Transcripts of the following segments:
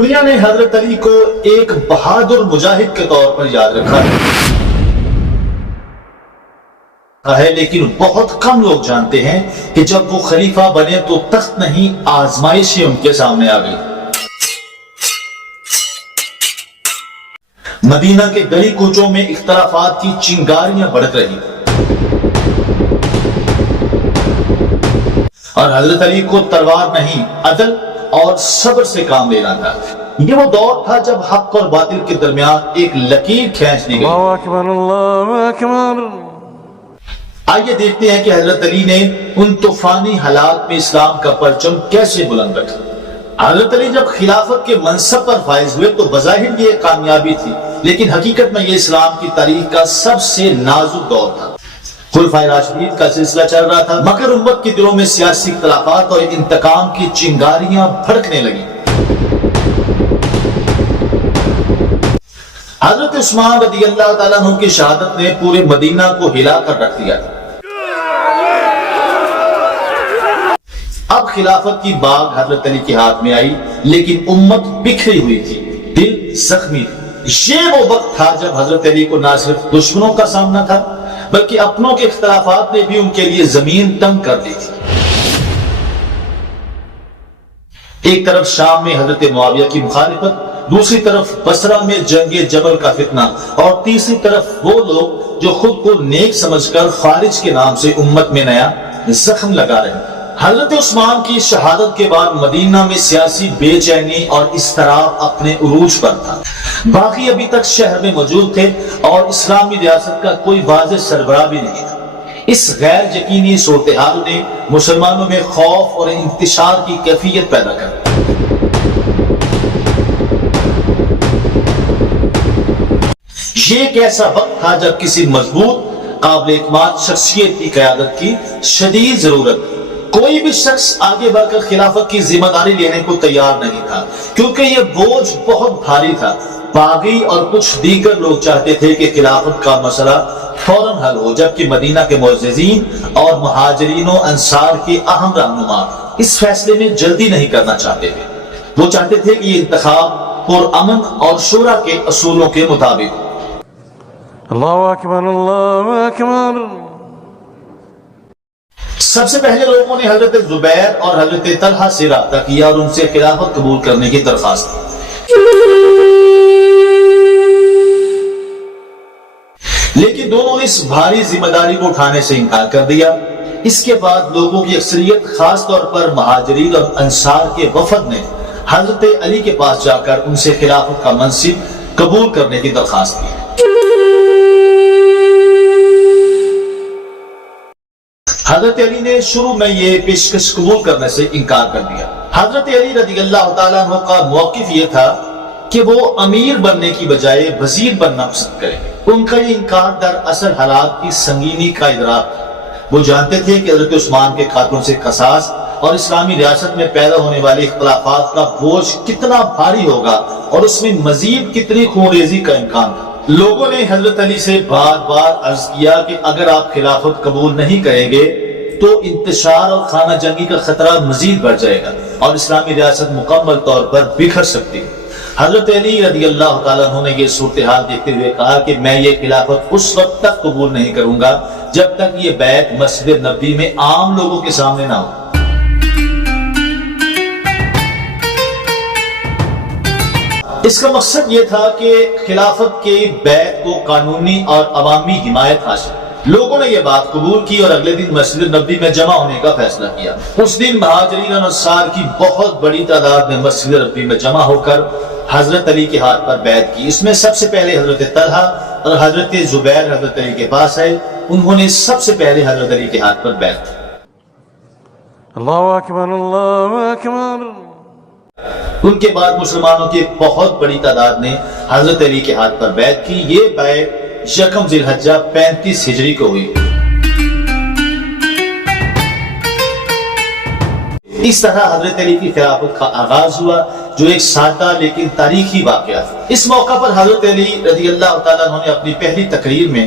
دنیا نے حضرت علی کو ایک بہادر مجاہد کے طور پر یاد رکھا ہے، لیکن بہت کم لوگ جانتے ہیں کہ جب وہ خلیفہ بنے تو تخت نہیں آزمائشیں ان کے سامنے آ گئی۔ مدینہ کے گلی کوچوں میں اختلافات کی چنگاریاں بھڑک رہی اور حضرت علی کو تلوار نہیں عدل اور صبر سے کام لینا تھا۔ یہ وہ دور تھا جب حق اور باطل کے درمیان ایک لکیر کھینچ دی گئی۔ اللہ اکبر، اللہ اکبر۔ آئیے دیکھتے ہیں کہ حضرت علی نے ان طوفانی حالات میں اسلام کا پرچم کیسے بلند رکھا۔ حضرت علی جب خلافت کے منصب پر فائز ہوئے تو بظاہر یہ کامیابی تھی، لیکن حقیقت میں یہ اسلام کی تاریخ کا سب سے نازک دور تھا۔ خلفائے راشدین کا سلسلہ چل رہا تھا، مگر امت کے دلوں میں سیاسی اختلافات اور انتقام کی چنگاریاں بھڑکنے لگیں۔ حضرت عثمان رضی اللہ تعالیٰ عنہ کی شہادت نے پورے مدینہ کو ہلا کر رکھ دیا تھا۔ اب خلافت کی باغ حضرت علی کے ہاتھ میں آئی، لیکن امت بکھری ہوئی تھی، دل زخمی تھے۔ یہ وہ وقت تھا جب حضرت علی کو نہ صرف دشمنوں کا سامنا تھا بلکہ اپنوں کے اختلافات نے بھی ان کے لیے زمین تنگ کر دی تھی۔ ایک طرف شام میں حضرت معاویہ کی مخالفت، دوسری طرف بصرہ میں جنگ جمل کا فتنہ، اور تیسری طرف وہ لوگ جو خود کو نیک سمجھ کر خارج کے نام سے امت میں نیا زخم لگا رہے ہیں۔ حضرت عثمان کی شہادت کے بعد مدینہ میں سیاسی بے چینی اور اضطراب اپنے عروج پر تھا۔ باقی ابھی تک شہر میں موجود تھے اور اسلامی ریاست کا کوئی واضح سربراہ بھی نہیں تھا۔ اس غیر یقینی صورتحال نے مسلمانوں میں خوف اور انتشار کی کیفیت پیدا کر دی۔ یہ ایک ایسا وقت تھا جب کسی مضبوط قابل اعتماد شخصیت کی قیادت کی شدید ضرورت تھی۔ کوئی بھی شخص آگے بڑھ کر خلافت کی ذمہ داری لینے کو تیار نہیں تھا، کیونکہ یہ بوجھ بہت بھاری تھا۔ باغی اور کچھ دیگر لوگ چاہتے تھے کہ خلافت کا مسئلہ فوراً حل ہو، جبکہ مدینہ کے معززین اور مہاجرین و انصار کے اہم رہنما اس فیصلے میں جلدی نہیں کرنا چاہتے تھے۔ وہ چاہتے تھے کہ یہ انتخاب پرامن اور شورا کے اصولوں کے مطابق ہو۔ اللہ اکبر، اللہ اکبر۔ سب سے پہلے لوگوں نے حضرت زبیر اور حضرت طلحہ سے رابطہ کیا اور ان سے خلافت قبول کرنے کی درخواست کی، لیکن دونوں نے اس بھاری ذمہ داری کو اٹھانے سے انکار کر دیا۔ اس کے بعد لوگوں کی اکثریت، خاص طور پر مہاجرین اور انصار کے وفد نے حضرت علی کے پاس جا کر ان سے خلافت کا منصب قبول کرنے کی درخواست کی۔ حضرت علی نے شروع میں یہ پیشکش قبول کرنے سے انکار کر دیا۔ حضرت علی رضی اللہ تعالیٰ عنہ کا موقف یہ تھا کہ وہ امیر بننے کی بجائے وزیر بننا پسند کریں۔ ان کا یہ انکار دراصل حالات کی سنگینی کا ادراک تھا۔ وہ جانتے تھے کہ حضرت عثمان کے قاتلوں سے قصاص اور اسلامی ریاست میں پیدا ہونے والے اختلافات کا بوجھ کتنا بھاری ہوگا اور اس میں مزید کتنی خونریزی کا امکان تھا۔ لوگوں نے حضرت علی سے بار بار عرض کیا کہ اگر آپ خلافت قبول نہیں کریں گے تو انتشار اور خانہ جنگی کا خطرہ مزید بڑھ جائے گا اور اسلامی ریاست مکمل طور پر بکھر سکتی ہے۔ حضرت علی رضی اللہ تعالیٰ عنہ نے یہ صورتحال دیکھتے ہوئے کہا کہ میں یہ خلافت اس وقت تک قبول نہیں کروں گا جب تک یہ بیعت مسجد نبوی میں عام لوگوں کے سامنے نہ ہو۔ اس کا مقصد یہ تھا کہ خلافت کے بیعت کو قانونی اور عوامی حمایت حاصل۔ لوگوں نے یہ بات قبول کی اور اگلے دن مسجد نبوی میں جمع ہونے کا فیصلہ کیا۔ اس دن مہاجرین اور انصار کی بہت بڑی تعداد نے مسجد نبوی میں جمع ہو کر حضرت علی کے ہاتھ پر بیعت کی۔ اس میں سب سے پہلے حضرت طلحہ اور حضرت زبیر حضرت علی کے پاس آئے۔ انہوں نے سب سے پہلے حضرت علی کے ہاتھ پر بیعت کی۔ اللہ اکبر، اللہ اکبر۔ ان کے بعد مسلمانوں کی ایک بہت بڑی تعداد نے حضرت علی کے ہاتھ پر بیعت کی۔ یہ بیعت یکم ذی الحجہ 35 ہجری کو ہوئی۔ اس طرح حضرت علی کی خلافت کا آغاز ہوا، جو ایک سادہ لیکن تاریخی واقعہ تھا۔ اس موقع پر حضرت علی رضی اللہ تعالیٰ عنہ نے اپنی پہلی تقریر میں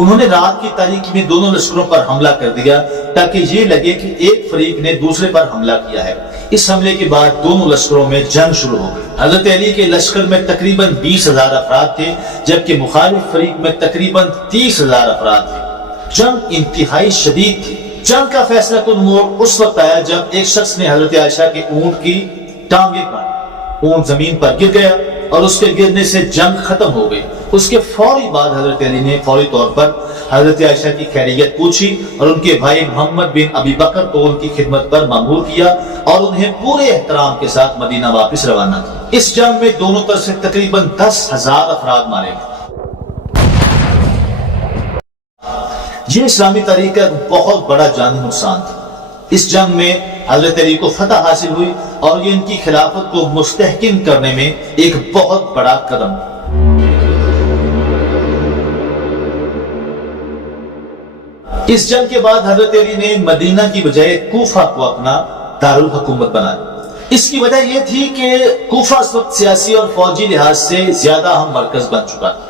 انہوں نے رات کی تاریکی میں دونوں لشکروں پر حملہ کر دیا تاکہ یہ لگے کہ ایک فریق نے دوسرے پر حملہ کیا ہے۔ اس حملے کے بعد دونوں لشکروں میں جنگ شروع ہو گئی۔ حضرت علی کے لشکر میں تقریباً 20,000 افراد تھے، جبکہ مخالف فریق میں تقریباً 30,000 افراد تھے۔ جنگ انتہائی شدید تھی۔ جنگ کا فیصلہ کن موڑ اس وقت آیا جب ایک شخص نے حضرت عائشہ کے اونٹ کی ٹانگیں کاٹی۔ اونٹ زمین پر گر گیا اور اس کے گرنے سے جنگ ختم ہو گئی۔ اس کے فوری بعد حضرت علی نے فوری طور پر حضرت عائشہ کی خیریت پوچھی اور ان کے بھائی محمد بن ابی بکر کو ان کی خدمت پر مأمور کیا اور انہیں پورے احترام کے ساتھ مدینہ واپس روانہ کیا۔ اس جنگ میں دونوں طرف سے تقریباً 10,000 افراد مارے گئے۔ یہ اسلامی تاریخ کا بہت بڑا جانی نقصان تھا۔ اس جنگ میں حضرت علی کو فتح حاصل ہوئی اور یہ ان کی خلافت کو مستحکم کرنے میں ایک بہت بڑا قدم تھا۔ اس جنگ کے بعد حضرت علی نے مدینہ کی بجائے کوفہ کو اپنا دارالحکومت بنایا۔ اس کی وجہ یہ تھی کہ کوفہ اس وقت سیاسی اور فوجی لحاظ سے زیادہ اہم مرکز بن چکا تھا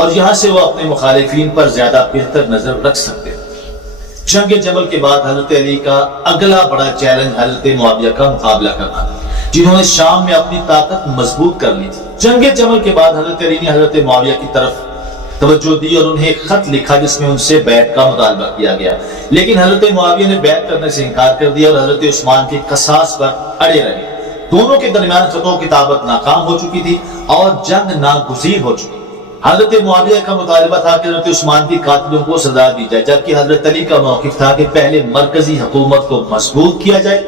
اور یہاں سے وہ اپنے مخالفین پر زیادہ بہتر نظر رکھ سکتے تھے۔ جنگ جمل کے بعد حضرت علی کا اگلا بڑا چیلنج حضرت معاویہ کا مقابلہ کرنا تھا، جنہوں نے شام میں اپنی طاقت مضبوط کر لی تھی۔ جنگ جمل کے بعد حضرت علی نے حضرت معاویہ کی طرف توجہ دی اور انہیں ایک خط لکھا جس میں ان سے بیعت کا مطالبہ کیا گیا، لیکن حضرت معاویہ نے بیعت کرنے سے انکار کر دیا اور حضرت عثمان کے قصاص پر اڑے رہے۔ دونوں کے درمیان خطوں کی کتابت ناکام ہو چکی تھی اور جنگ ناگزیر ہو چکی۔ حضرت معاویہ کا مطالبہ تھا کہ حضرت عثمان کی قاتلوں کو سزا دی جائے، جبکہ حضرت علی کا موقف تھا کہ پہلے مرکزی حکومت کو مضبوط کیا جائے،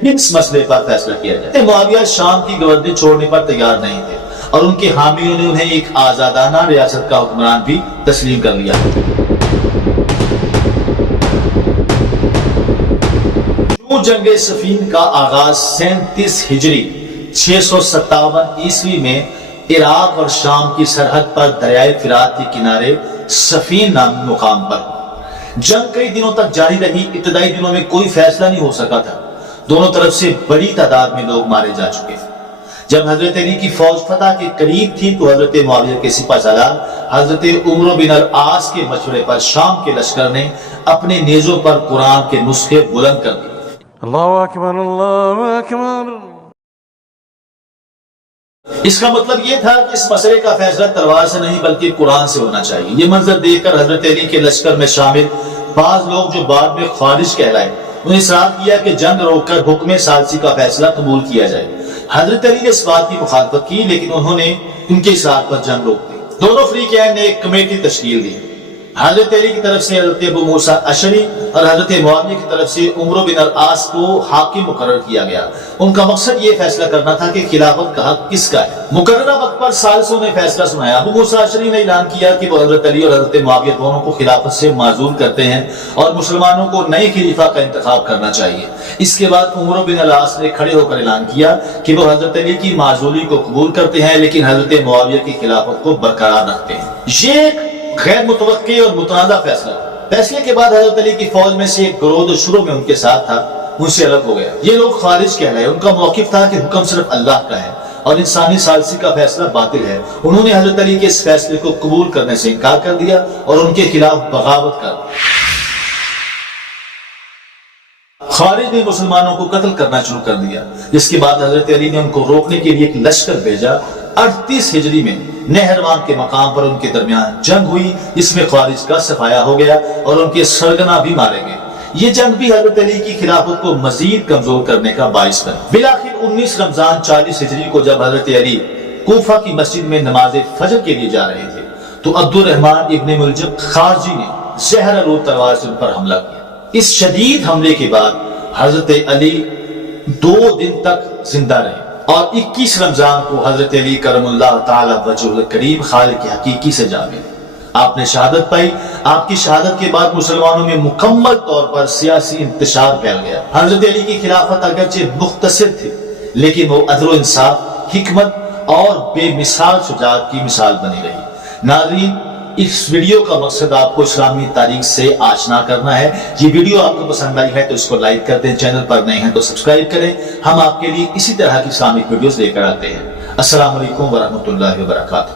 پھر اس مسئلے پر فیصلہ کیا جائے۔ حضرت معاویہ شام کی گوردی چھوڑنے پر تیار نہیں تھے اور ان کے حامیوں نے انہیں ایک آزادانہ ریاست کا حکمران بھی تسلیم کر لیا۔ جو جنگ صفین کا آغاز 37 ہجری 657 عیسوی میں عراق اور شام کی سرحد پر دریائے فرات کے کنارے صفین نامی مقام پر جنگ کئی دنوں تک جاری رہی۔ ابتدائی دنوں میں کوئی فیصلہ نہیں ہو سکا تھا، دونوں طرف سے بڑی تعداد میں لوگ مارے جا چکے تھے۔ جب حضرت علی کی فوج فتح کے قریب تھی تو حضرت معاویہ کے سپہ سالار حضرت عمرو بن العاص کے مشورے پر شام کے لشکر نے اپنے نیزوں پر قرآن کے نسخے بلند کر دیے۔ اللہ اکبر، اللہ اکبر۔ اس کا مطلب یہ تھا کہ اس مسئلے کا فیصلہ تلوار سے نہیں بلکہ قرآن سے ہونا چاہیے۔ یہ منظر دیکھ کر حضرت علی کے لشکر میں شامل بعض لوگ جو بعد میں خوارج کہلائے، انہیں اصرار کیا کہ جنگ روک کر حکم ثالثی کا فیصلہ قبول کیا جائے۔ حضرت علی نے اس بات کی مخالفت کی، لیکن انہوں نے ان کے اصرار پر جنگ روک دی۔ دونوں فریقین نے ایک کمیٹی تشکیل دی۔ حضرت علی کی طرف سے حضرت ابو موسیٰ اشعری اور حضرت معاویہ کی طرف سے عمرو بن العاص کو حاکم مقرر کیا گیا۔ ان کا مقصد یہ فیصلہ کرنا تھا کہ خلافت کا حق کس کا ہے۔ مقررہ وقت پر ثالثوں نے فیصلہ سنایا۔ ابو موسیٰ اشعری نے اعلان کیا کہ وہ حضرت علی اور حضرت معاویہ دونوں کو خلافت سے معزول کرتے ہیں اور مسلمانوں کو نئے خلیفہ کا انتخاب کرنا چاہیے۔ اس کے بعد عمرو بن العاص نے کھڑے ہو کر اعلان کیا کہ وہ حضرت علی کی معزولی کو قبول کرتے ہیں لیکن حضرت معاویہ کی خلافت کو برقرار رکھتے ہیں۔ یہ ایک غیر متوقع اور متنازع فیصلے کے بعد حضرت علی کی فوج میں سے ایک گروہ جو شروع میں ان کے ساتھ تھا ان سے الگ ہو گیا۔ یہ لوگ خوارج کہلائے۔ ان کا موقف تھا کہ حکم صرف اللہ کا ہے اور انسانی ثالثی کا فیصلہ باطل ہے۔ انہوں نے حضرت علی کے اس فیصلے کو قبول کرنے سے انکار کر دیا اور ان کے خلاف بغاوت کر خوارج نے مسلمانوں کو قتل کرنا شروع کر دیا، جس کے بعد حضرت علی نے ان کو روکنے کے لیے ایک لشکر بھیجا۔ 38 ہجری میں نہروان کے مقام پر ان کے درمیان جنگ ہوئی، جس میں خوارج کا صفایا ہو گیا اور ان کے سرگنا بھی مارے گئے۔ یہ جنگ بھی حضرت علی کی خلافت کو مزید کمزور کرنے کا باعث بنا۔ بالآخر 19 رمضان 40 ہجری کو جب حضرت علی کوفہ کی مسجد میں نماز فجر کے لیے جا رہے تھے تو عبد الرحمن ابن ملجم خارجی نے زہر آلود تلوار سے ان پر حملہ کیا۔ اس شدید حملے کے بعد حضرت علی 2 دن تک زندہ رہے اور 21 رمضان کو حضرت علی کرم اللہ تعالی وجہ الکریم خالق حقیقی سے جا گئے۔ آپ نے شہادت پائی۔ آپ کی شہادت کے بعد مسلمانوں میں مکمل طور پر سیاسی انتشار پھیل گیا۔ حضرت علی کی خلافت اگرچہ مختصر تھی لیکن وہ عدل و انصاف، حکمت اور بے مثال شجاعت کی مثال بنی رہی۔ ناظرین، اس ویڈیو کا مقصد آپ کو اسلامی تاریخ سے آشنا کرنا ہے۔ یہ ویڈیو آپ کو پسند آئی ہے تو اس کو لائک کر دیں، چینل پر نئے ہیں تو سبسکرائب کریں۔ ہم آپ کے لیے اسی طرح کی اسلامک ویڈیوز لے کر آتے ہیں۔ السلام علیکم ورحمۃ اللہ وبرکاتہ۔